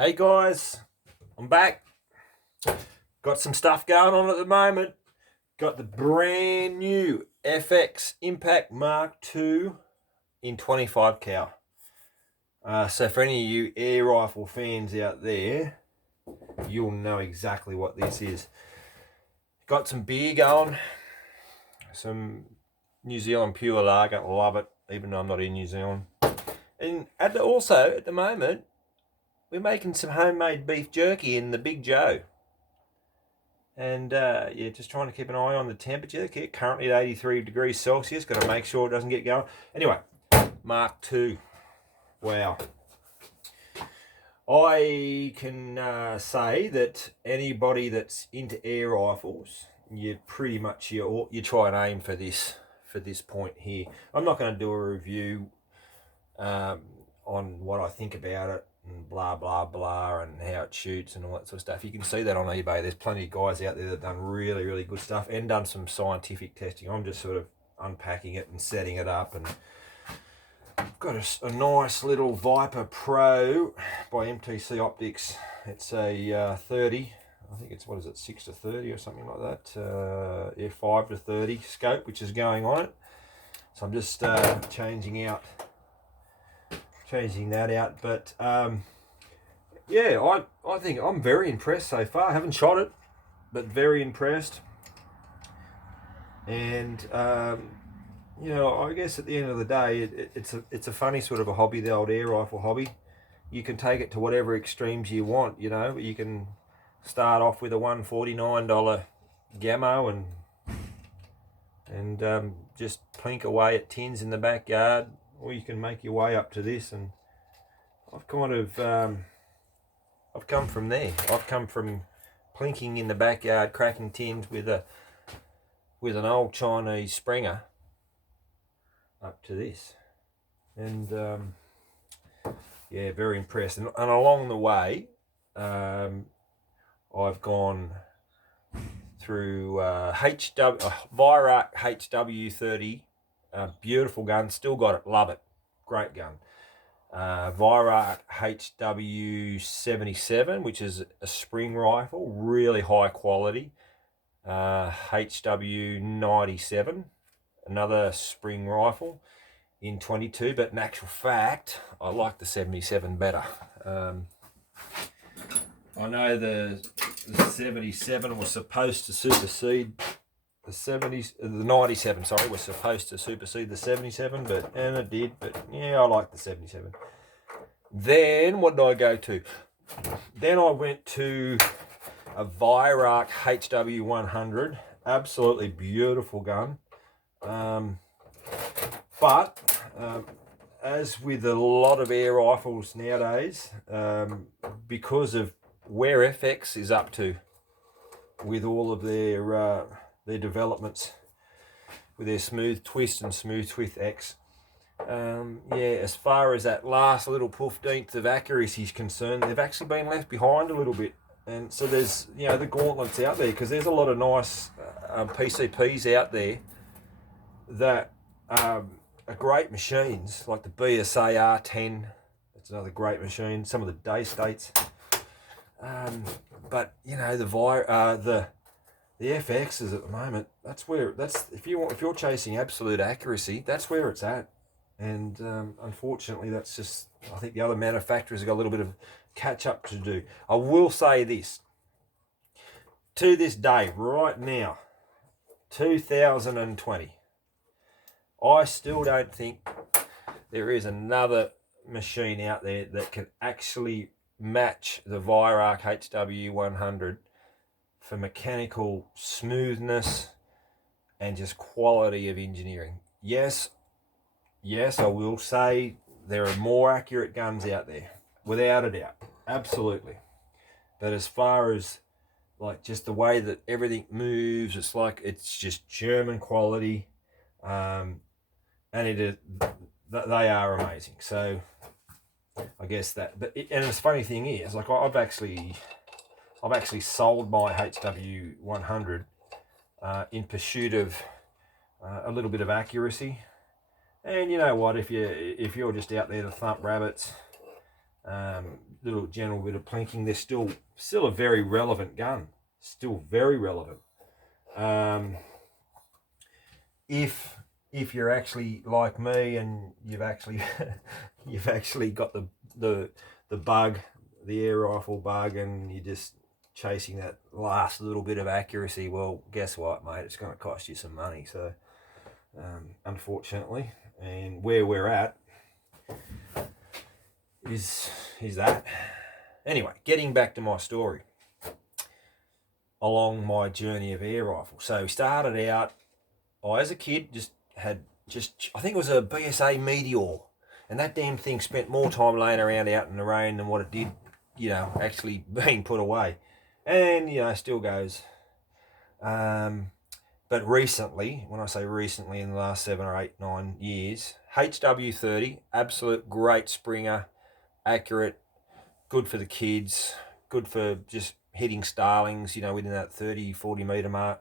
Hey guys, I'm back. Got some stuff going on at the moment. Got the brand new FX Impact Mark II in 25 cal. So for any of you air rifle fans out there, you'll know exactly what this is. Got some beer going, some New Zealand pure lager. Love it, even though I'm not in New Zealand. And also at the moment, we're making some homemade beef jerky in the Big Joe. And yeah, just trying to keep an eye on the temperature. Currently at 83 degrees Celsius. Got to make sure it doesn't get going. Anyway, Mark II. Wow. I can say that anybody that's into air rifles, you pretty much you try and aim for this point here. I'm not going to do a review on what I think about it and blah blah blah and how it shoots and all that sort of stuff. You can see that on eBay. There's plenty of guys out there that have done really good stuff and done some scientific testing. I'm just sort of unpacking it and setting it up, and I've got a nice little Viper Pro by MTC Optics. It's a 30, I think it's, what is it, 6 to 30 or something like that. Yeah, 5 to 30 scope, which is going on it. So I'm just changing that out, but yeah, I think I'm very impressed so far. I haven't shot it, but very impressed. And you know, I guess at the end of the day, it's a funny sort of a hobby, the old air rifle hobby. You can take it to whatever extremes you want, you know. You can start off with a $149 Gammo and just plink away at tins in the backyard, or you can make your way up to this. And I've kind of I've come from there. I've come from plinking in the backyard, cracking tins with an old Chinese Springer, up to this. And yeah, very impressed. And along the way, I've gone through Virak HW30, beautiful gun, still got it, love it, great gun. Virak HW77, which is a spring rifle, really high quality. HW97, another spring rifle in 22, but in actual fact, I like the 77 better. I know the 77 was supposed to supersede the 97, sorry, was supposed to supersede the 77, and it did, but yeah, I like the 77. Then what did I go to? Then I went to a Virak HW100, absolutely beautiful gun. But as with a lot of air rifles nowadays, because of where FX is up to with all of their developments with their Smooth Twist and Smooth Twist X, yeah, as far as that last little 15th of accuracy is concerned, they've actually been left behind a little bit. And so there's, you know, the gauntlets out there, because there's a lot of nice PCPs out there that are great machines, like the BSA R10. It's another great machine. Some of the day states, but you know, the FXs at the moment. If you're chasing absolute accuracy, that's where it's at. And unfortunately, that's just, I think the other manufacturers have got a little bit of catch up to do. I will say this, to this day, right now, 2020, I still don't think there is another machine out there that can actually match the Virak HW100 for mechanical smoothness and just quality of engineering. Yes, I will say there are more accurate guns out there, without a doubt, absolutely. But as far as like just the way that everything moves, it's like it's just German quality, and they are amazing. So I guess that. But and the funny thing is, like I've actually sold my HW100 in pursuit of a little bit of accuracy. And you know what? If you're just out there to thump rabbits, Little general bit of plinking. They're still a very relevant gun. Still very relevant. If you're actually like me and you've actually got the bug, the air rifle bug, and you're just chasing that last little bit of accuracy, well, guess what, mate? It's going to cost you some money. So, unfortunately, and where we're at is that. Anyway, getting back to my story along my journey of air rifle. So we started out, as a kid, I think it was a BSA Meteor, and that damn thing spent more time laying around out in the rain than what it did, actually being put away. And, still goes. But recently, when I say recently, in the last 7 or 8, 9 years, HW30, absolute great springer, accurate, good for the kids, good for just hitting starlings, within that 30, 40 metre mark.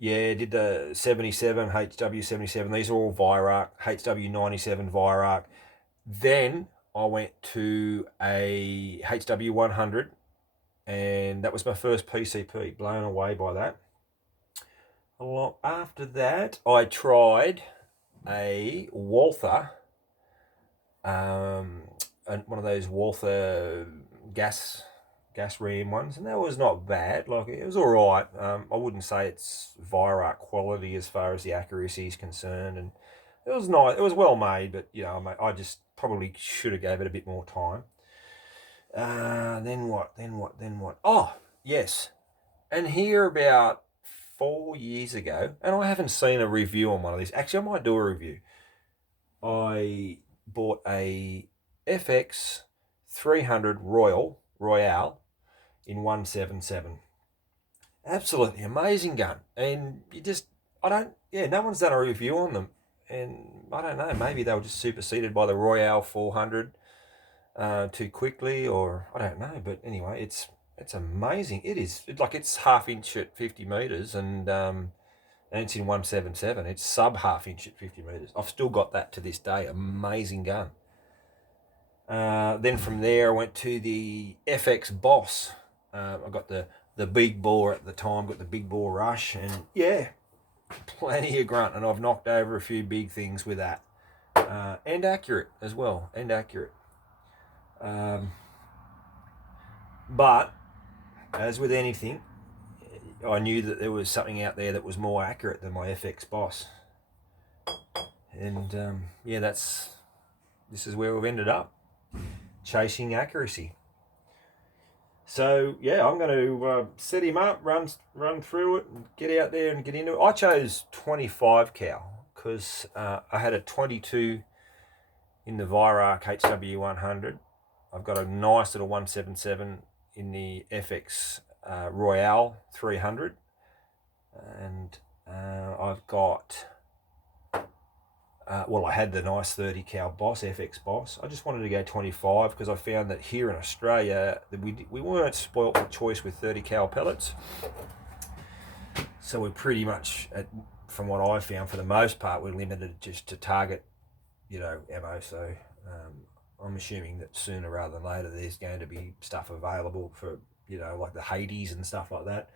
Did the 77, HW77. These are all Virak, HW97 Virak. Then I went to a HW100, and that was my first PCP. Blown away by that. After that, I tried a Walther, and one of those Walther gas ram ones, and that was not bad. Like, it was all right. I wouldn't say it's Virak quality as far as the accuracy is concerned, and it was nice. It was well made, but I just probably should have gave it a bit more time. Then what? Oh, yes. And here about 4 years ago, and I haven't seen a review on one of these. Actually, I might do a review. I bought a FX 300 Royale in 177. Absolutely amazing gun. And no one's done a review on them. And I don't know, maybe they were just superseded by the Royale 400 too quickly, or I don't know. But anyway, it's amazing. It's half inch at 50 meters, and it's in 177. It's sub half inch at 50 meters. I've still got that to this day. Amazing gun. Then from there, I went to the FX Boss. I got the big bore at the time, got the big bore rush, and plenty of grunt, and I've knocked over a few big things with that. And accurate as well, but as with anything, I knew that there was something out there that was more accurate than my FX Boss. And this is where we've ended up, chasing accuracy. So I'm going to set him up, run through it, and get out there and get into it. I chose 25 cal because I had a 22 in the Virak HW100. I've got a nice little 177 in the FX Royale 300, and I've got. I had the nice 30 cal Boss, FX Boss. I just wanted to go 25 because I found that here in Australia we weren't spoilt with choice with 30 cal pellets. So we're pretty much, from what I found, for the most part, we're limited just to target, ammo. So I'm assuming that sooner rather than later there's going to be stuff available for, like the Hades and stuff like that.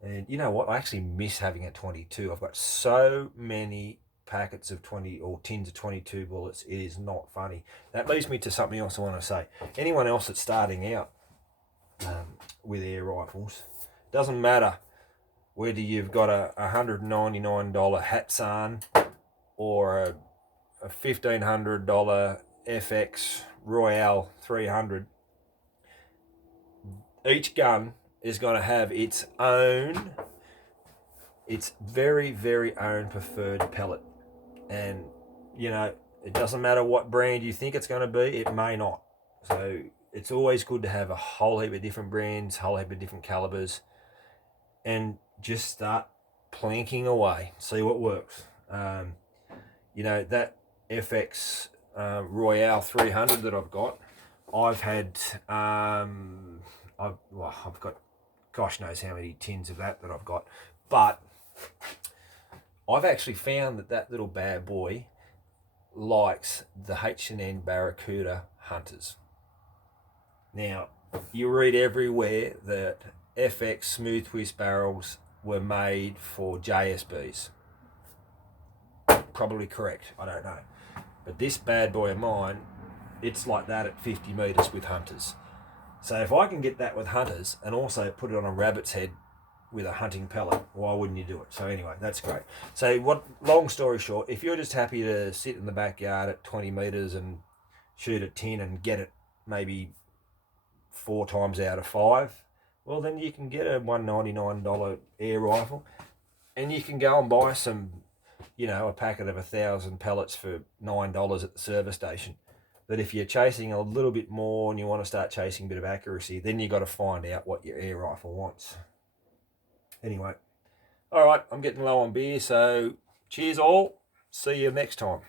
And you know what? I actually miss having a 22. I've got so many packets of 20 or tins of 22 bullets. It is not funny. That leads me to something else I want to say. Anyone else that's starting out with air rifles, doesn't matter whether you've got a $199 Hatsan or a $1,500 FX Royale 300. Each gun is going to have its very, very own preferred pellet. And, it doesn't matter what brand you think it's going to be, it may not. So it's always good to have a whole heap of different brands, whole heap of different calibers, and just start planking away, see what works. That FX Royale 300 that I've got, I've had, I've got gosh knows how many tins of that I've got, but I've actually found that little bad boy likes the H&N Barracuda Hunters. Now, you read everywhere that FX smooth twist barrels were made for JSBs. Probably correct, I don't know. But this bad boy of mine, it's like that at 50 metres with Hunters. So if I can get that with Hunters and also put it on a rabbit's head with a hunting pellet, why wouldn't you do it? So anyway, that's great. So long story short, if you're just happy to sit in the backyard at 20 metres and shoot a tin and get it maybe 4 times out of 5, well then you can get a $199 air rifle and you can go and buy some, a packet of 1,000 pellets for $9 at the service station. But if you're chasing a little bit more and you want to start chasing a bit of accuracy, then you got to find out what your air rifle wants. Anyway, all right, I'm getting low on beer, so cheers all. See you next time.